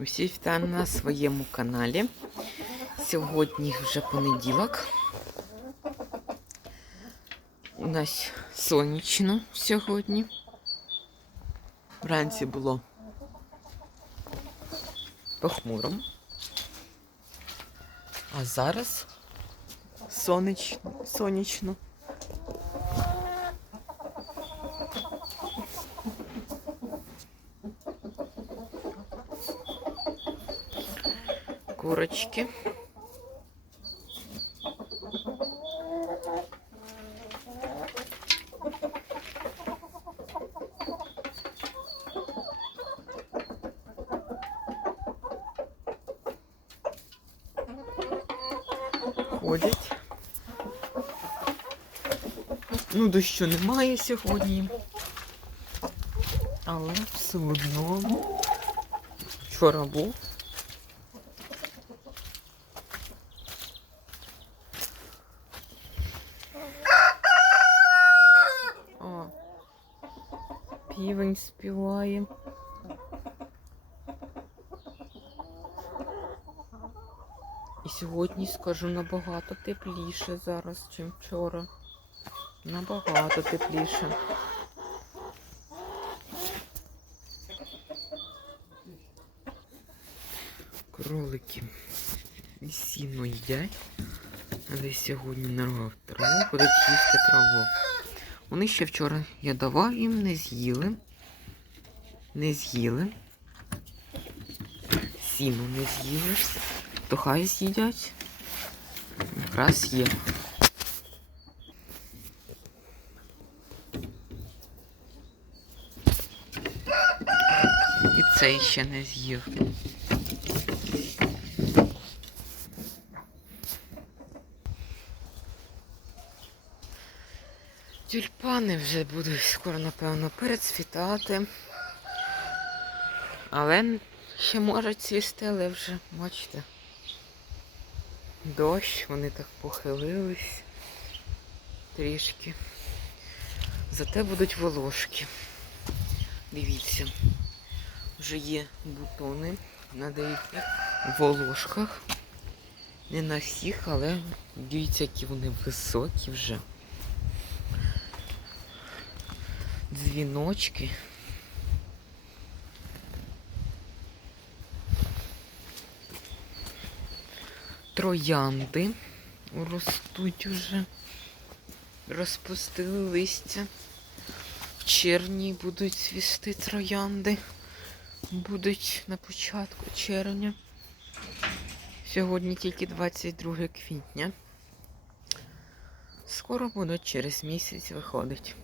Усі вітаю на своєму каналі. Сьогодні вже понеділок. У нас сонячно сьогодні. Вранці було похмуро. А зараз сонячно. сонячно. Курочки. Ходять. Ну, дощу немає сьогодні. Але все одно вчора був. Півень співає. І сьогодні, скажу, набагато тепліше зараз, ніж вчора. Набагато тепліше. Кролики сіно їдять. Але сьогодні нарвав траву, будуть їсти траву. Вони ще вчора я давав їм, не з'їли. Не з'їли. Сіно не з'їли. То хай з'їдять. Якраз є. І цей ще не з'їв. Тюльпани вже будуть скоро, напевно, перецвітати. Але ще можуть цвісти, але вже, бачите, дощ, вони так похилились трішки. Зате будуть волошки. Дивіться, вже є бутони на деяких волошках. Не на всіх, але дивіться, які вони високі вже. Дзвіночки. Троянди ростуть уже. Розпустили листя. В червні будуть цвісти троянди. Будуть на початку червня. Сьогодні тільки 22 квітня. Скоро будуть через місяць виходить.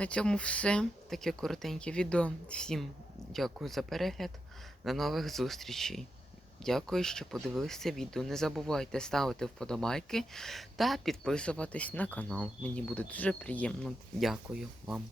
На цьому все. Таке коротеньке відео. Всім дякую за перегляд. До нових зустрічей. Дякую, що подивилися це відео. Не забувайте ставити вподобайки та підписуватись на канал. Мені буде дуже приємно. Дякую вам.